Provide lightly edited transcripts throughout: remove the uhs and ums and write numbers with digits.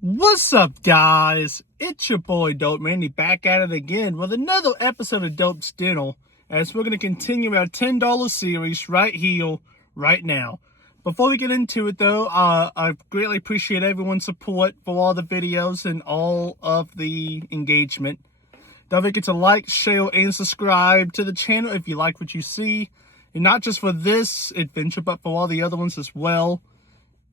What's up, guys? It's your boy Dope Mandy back at it again with another episode of Dope's Dental, as we're going to continue our $10 series right here, right now. Before we get into it, though, I greatly appreciate everyone's support for all the videos and all of the engagement. Don't forget to like, share, and subscribe to the channel if you like what you see, and not just for this adventure, but for all the other ones as well.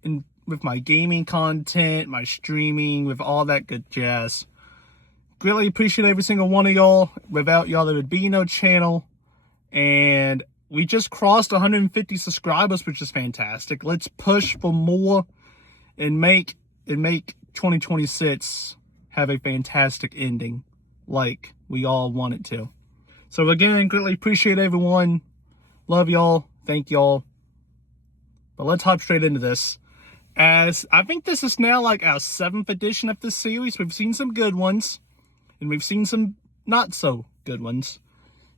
And with my gaming content, my streaming, with all that good jazz. Greatly appreciate every single one of y'all. Without y'all, there would be no channel. And we just crossed 150 subscribers, which is fantastic. Let's push for more and make 2026 have a fantastic ending like we all want it to. So again, greatly appreciate everyone. Love y'all. Thank y'all. But let's hop straight into this. As I think this is now like our 7th edition of this series. We've seen some good ones, and we've seen some not so good ones.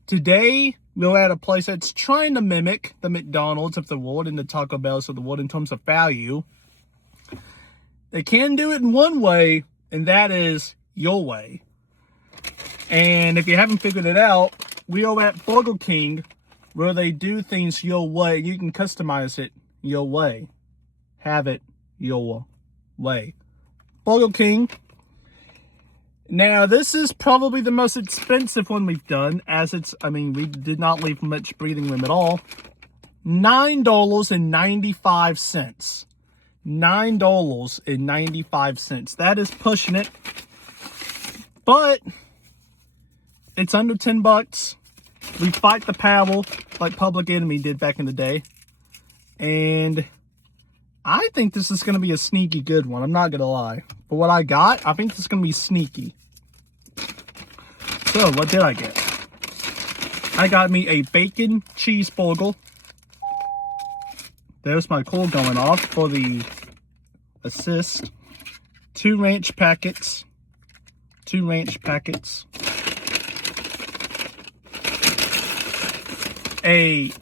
Today, we're at a place that's trying to mimic the McDonald's of the world and the Taco Bells of the world in terms of value. They can do it in one way, and that is your way. And if you haven't figured it out, we are at Burger King, where they do things your way. You can customize it your way. Have it your way. Burger King. Now, this is probably the most expensive one we've done, as we did not leave much breathing room at all. $9.95. $9.95. That is pushing it. But it's under $10. We fight the power like Public Enemy did back in the day. And I think this is going to be a sneaky good one. I'm not going to lie. For what I got, I think this is going to be sneaky. So, what did I get? I got me a bacon cheeseburger. There's my call going off for the assist. 2 ranch packets. 2 ranch packets. A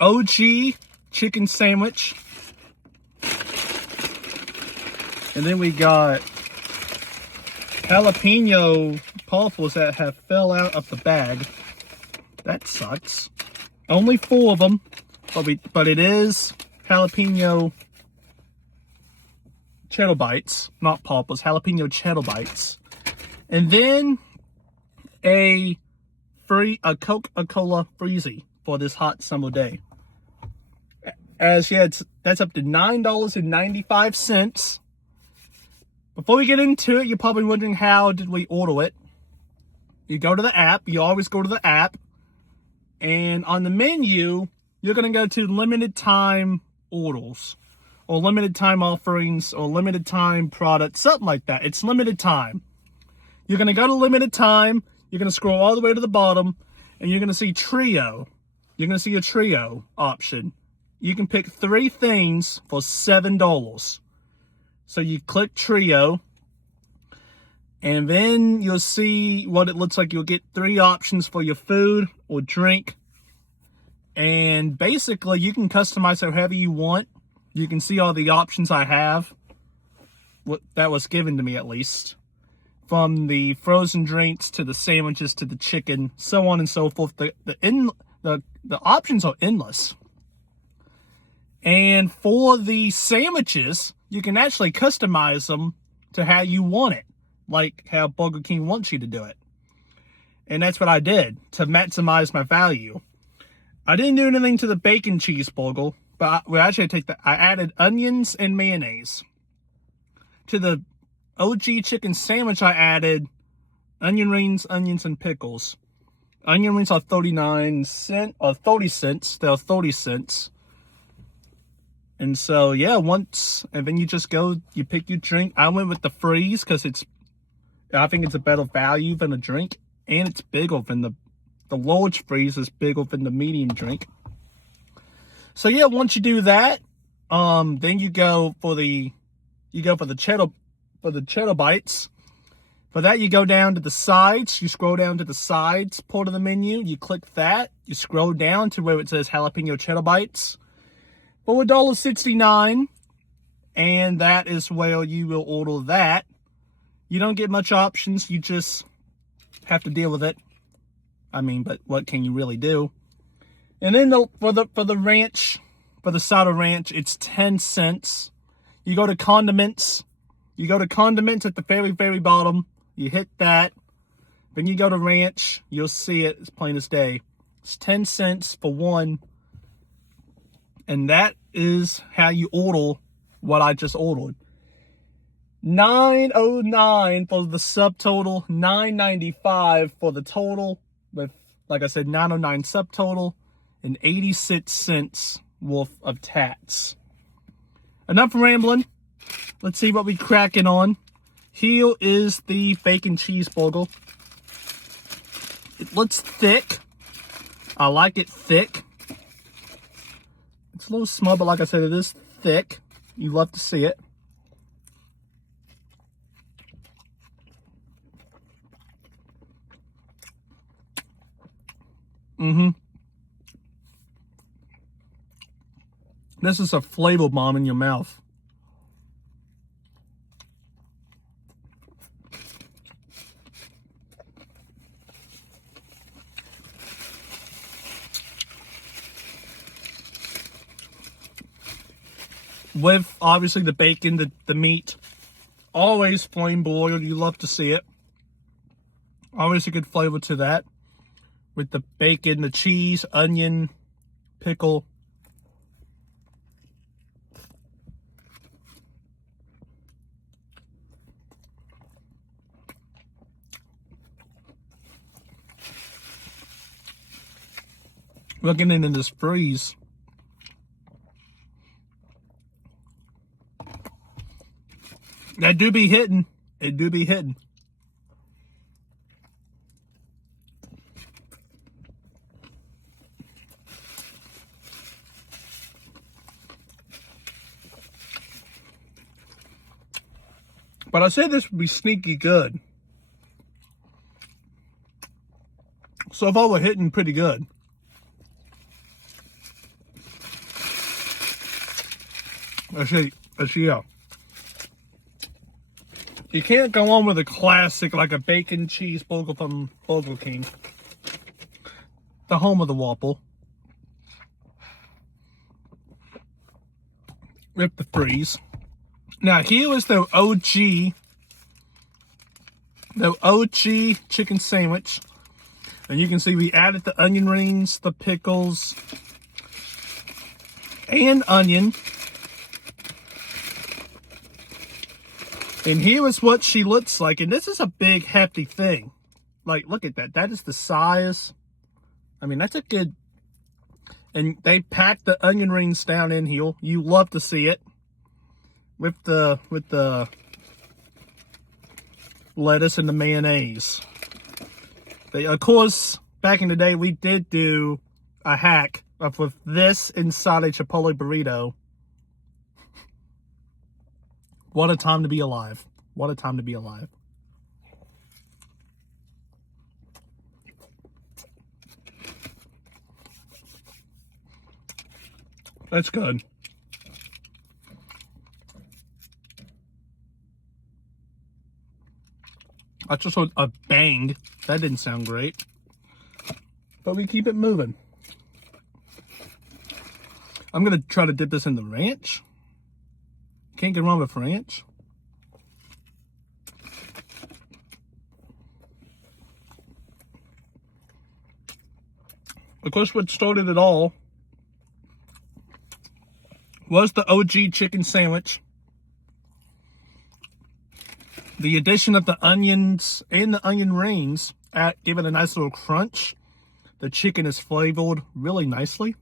OG chicken sandwich. And then we got jalapeno poppers that have fell out of the bag. That sucks. Only 4 of them, but it is jalapeno cheddar bites, not poppers, jalapeno cheddar bites. And then a Coca-Cola Freezy for this hot summer day. That's up to $9.95. Before we get into it, you're probably wondering how did we order it. You go to the app. You always go to the app. And on the menu, you're going to go to limited time orders. Or limited time offerings. Or limited time products. Something like that. It's limited time. You're going to go to limited time. You're going to scroll all the way to the bottom. And you're going to see trio. You're going to see a trio option. You can pick 3 things for $7. So you click trio, and then you'll see what it looks like. You'll get 3 options for your food or drink. And basically, you can customize however you want. You can see all the options I have. What that was given to me, at least. From the frozen drinks to the sandwiches to the chicken, so on and so forth. The options are endless. And for the sandwiches, you can actually customize them to how you want it, like how Burger King wants you to do it. And that's what I did to maximize my value. I didn't do anything to the bacon cheeseburger, but I added onions and mayonnaise. To the OG chicken sandwich, I added onion rings, onions, and pickles. Onion rings are 30 cents. They're 30 cents. And so, yeah, and then you just go, you pick your drink. I went with the freeze because I think it's a better value than a drink. And it's bigger than the large freeze is bigger than the medium drink. So, yeah, once you do that, then you go for the cheddar bites. For that, you go down to the sides. You scroll down to the sides part of the menu. You click that. You scroll down to where it says jalapeno cheddar bites. For $1.69, And that is where you will order that. You don't get much options. You just have to deal with it. I mean, but what can you really do? And then for the ranch, for the Side of Ranch, it's 10 cents. You go to condiments. You go to condiments at the very, very bottom. You hit that. Then you go to ranch. You'll see it as plain as day. It's 10 cents for one. And that is how you order what I just ordered. $9.09 for the subtotal, $9.95 for the total, with, like I said, $9.09 subtotal, and 86 cents worth of tax. Enough rambling. Let's see what we cracking on. Here is the bacon cheeseburger. It looks thick. I like it thick. It's a little small, but like I said, it is thick. You love to see it. This is a flavor bomb in your mouth. With, obviously, the bacon, the meat. Always flame broiled. You love to see it. Always a good flavor to that. With the bacon, the cheese, onion, pickle. Looking into this freeze. That do be hitting. It do be hitting. But I said this would be sneaky good. So far we're hitting pretty good. Let's see. You can't go on with a classic like a bacon cheeseburger from Burger King. The home of the Whopper. Rip the freeze. Now here is the OG chicken sandwich. And you can see we added the onion rings, the pickles, and onion. And here is what she looks like. And this is a big, hefty thing. Like, look at that. That is the size. I mean, that's a good... And they pack the onion rings down in here. You love to see it. With the lettuce and the mayonnaise. Of course, back in the day, we did do a hack of with this inside a Chipotle burrito. What a time to be alive. What a time to be alive. That's good. I just heard a bang. That didn't sound great. But we keep it moving. I'm going to try to dip this in the ranch. Can't get wrong with ranch. Of course, what started it all was the OG chicken sandwich. The addition of the onions and the onion rings give it a nice little crunch. The chicken is flavored really nicely.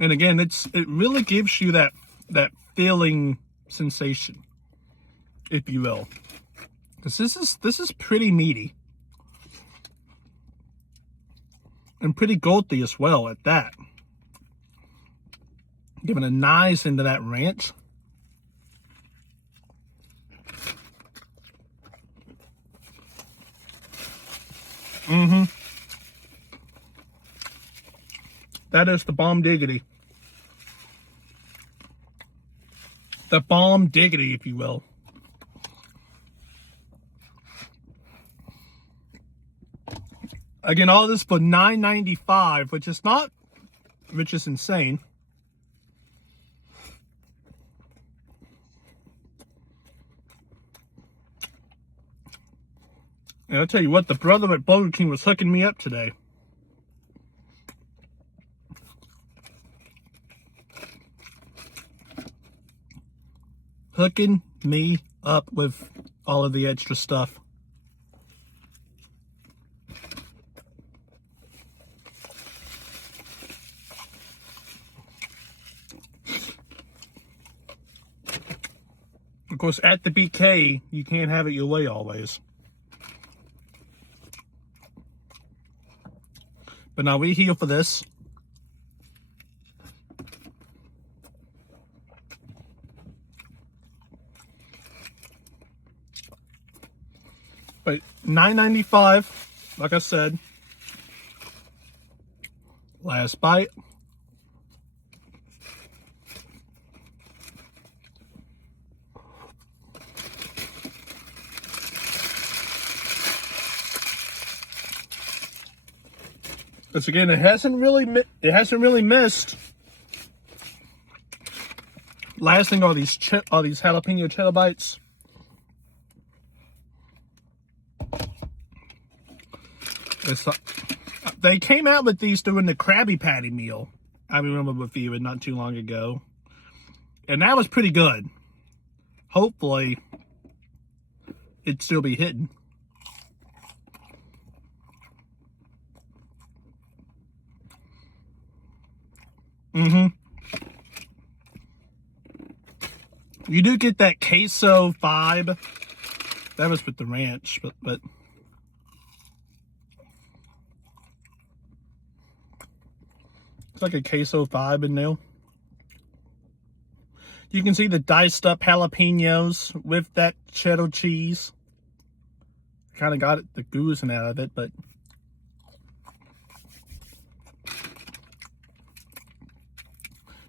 And again, it really gives you that filling sensation, if you will. Because this is pretty meaty. And pretty goaty as well at that. Giving a nice into that ranch. That is the bomb diggity. The bomb diggity, if you will. Again, all this for $9.95, which is insane. And I'll tell you what, the brother at Burger King was hooking me up today. Hooking me up with all of the extra stuff. Of course, at the BK, you can't have it your way always. But now we're here for this. But $9.95, like I said. Last bite. Because again, it hasn't really missed. Last thing are these jalapeno cheddar bites. They came out with these during the Krabby Patty meal. I remember reviewing not too long ago, and that was pretty good. Hopefully, it'd still be hitting. You do get that queso vibe. That was with the ranch, but it's like a queso vibe in there. You can see the diced up jalapenos with that cheddar cheese. Kind of got the goozing out of it, but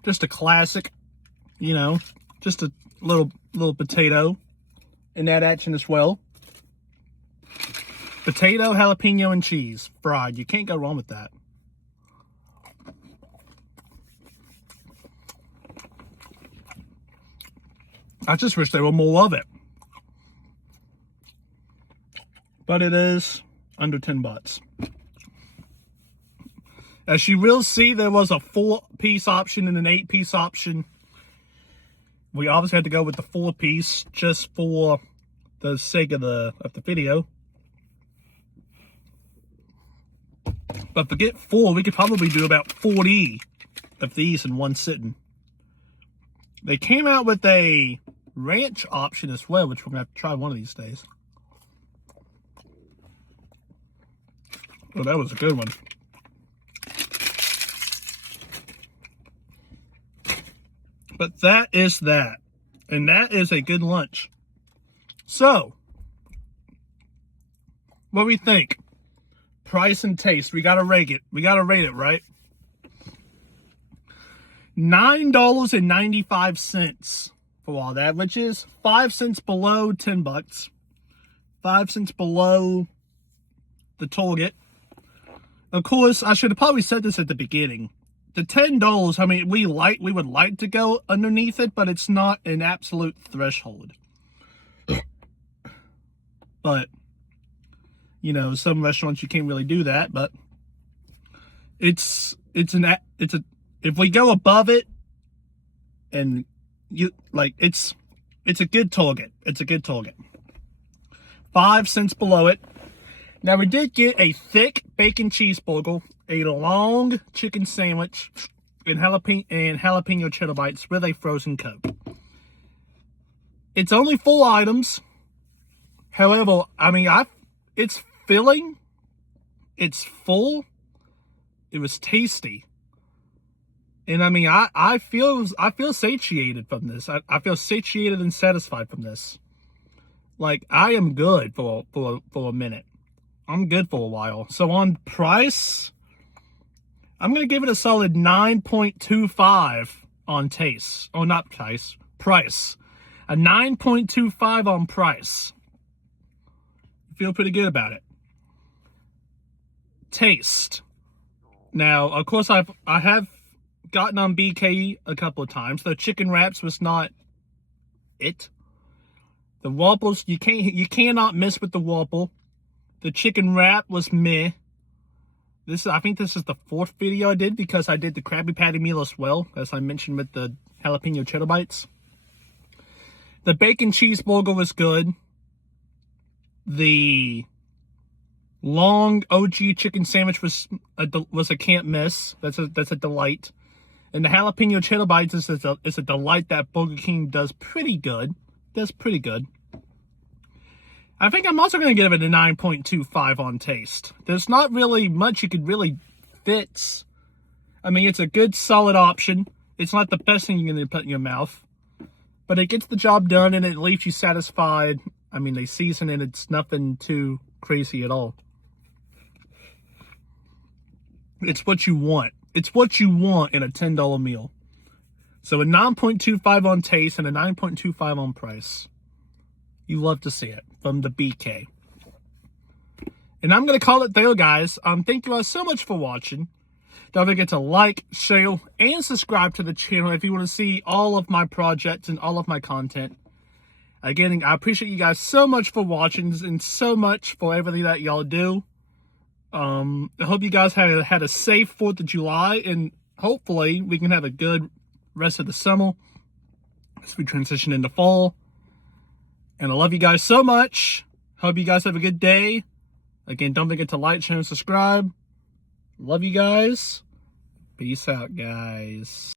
just a classic, you know, just a little potato in that action as well. Potato, jalapeno, and cheese fried. You can't go wrong with that. I just wish there were more of it. But it is under 10 bucks. As you will see, there was a 4-piece option and an 8-piece option. We obviously had to go with the 4-piece just for the sake of the video. But forget 4, we could probably do about 40 of these in one sitting. They came out with a ranch option as well, which we're going to have to try one of these days. Oh, that was a good one. But that is that. And that is a good lunch. So, what do we think? Price and taste. We gotta rate it. We gotta rate it, right? $9.95 for all that, which is 5 cents below 10 bucks. 5 cents below the Target. Of course, I should have probably said this at the beginning. The $10, I mean, we would like to go underneath it, but it's not an absolute threshold. But, you know, some restaurants you can't really do that, but if we go above it, and it's a good Target. It's a good Target. 5 cents below it. Now, we did get a thick bacon cheeseburger, a long chicken sandwich, and jalapeno cheddar bites with a frozen Coke. It's only 4 items. However, I mean, it's filling. It's full. It was tasty. And I mean, I feel satiated from this. I feel satiated and satisfied from this. Like, I am good for a minute. I'm good for a while. So on price, I'm going to give it a solid 9.25 on taste. Oh, not taste. Price. A 9.25 on price. Feel pretty good about it. Taste. Now, of course, I have gotten on BK a couple of times. The chicken wraps was not it. The waffles, you cannot miss with the waffle. The chicken wrap was meh. I think this is the 4th video I did, because I did the Krabby Patty meal as well, as I mentioned with the jalapeno cheddar bites. The bacon cheeseburger was good. The long OG chicken sandwich was a can't miss. That's a delight. And the jalapeno cheddar bites is a delight that Burger King does pretty good. I think I'm also going to give it a 9.25 on taste. There's not really much you could really fix. I mean, it's a good, solid option. It's not the best thing you're going to put in your mouth. But it gets the job done, and it leaves you satisfied. I mean, they season it. It's nothing too crazy at all. It's what you want. It's what you want in a $10 meal. So a 9.25 on taste and a 9.25 on price. You love to see it from the BK. And I'm going to call it there, guys. Thank you all so much for watching. Don't forget to like, share, and subscribe to the channel if you want to see all of my projects and all of my content. Again, I appreciate you guys so much for watching and so much for everything that y'all do. I hope you guys had a safe 4th of July, and hopefully we can have a good rest of the summer as we transition into fall. And I love you guys so much. Hope you guys have a good day. Again, don't forget to like, share, and subscribe. Love you guys. Peace out, guys.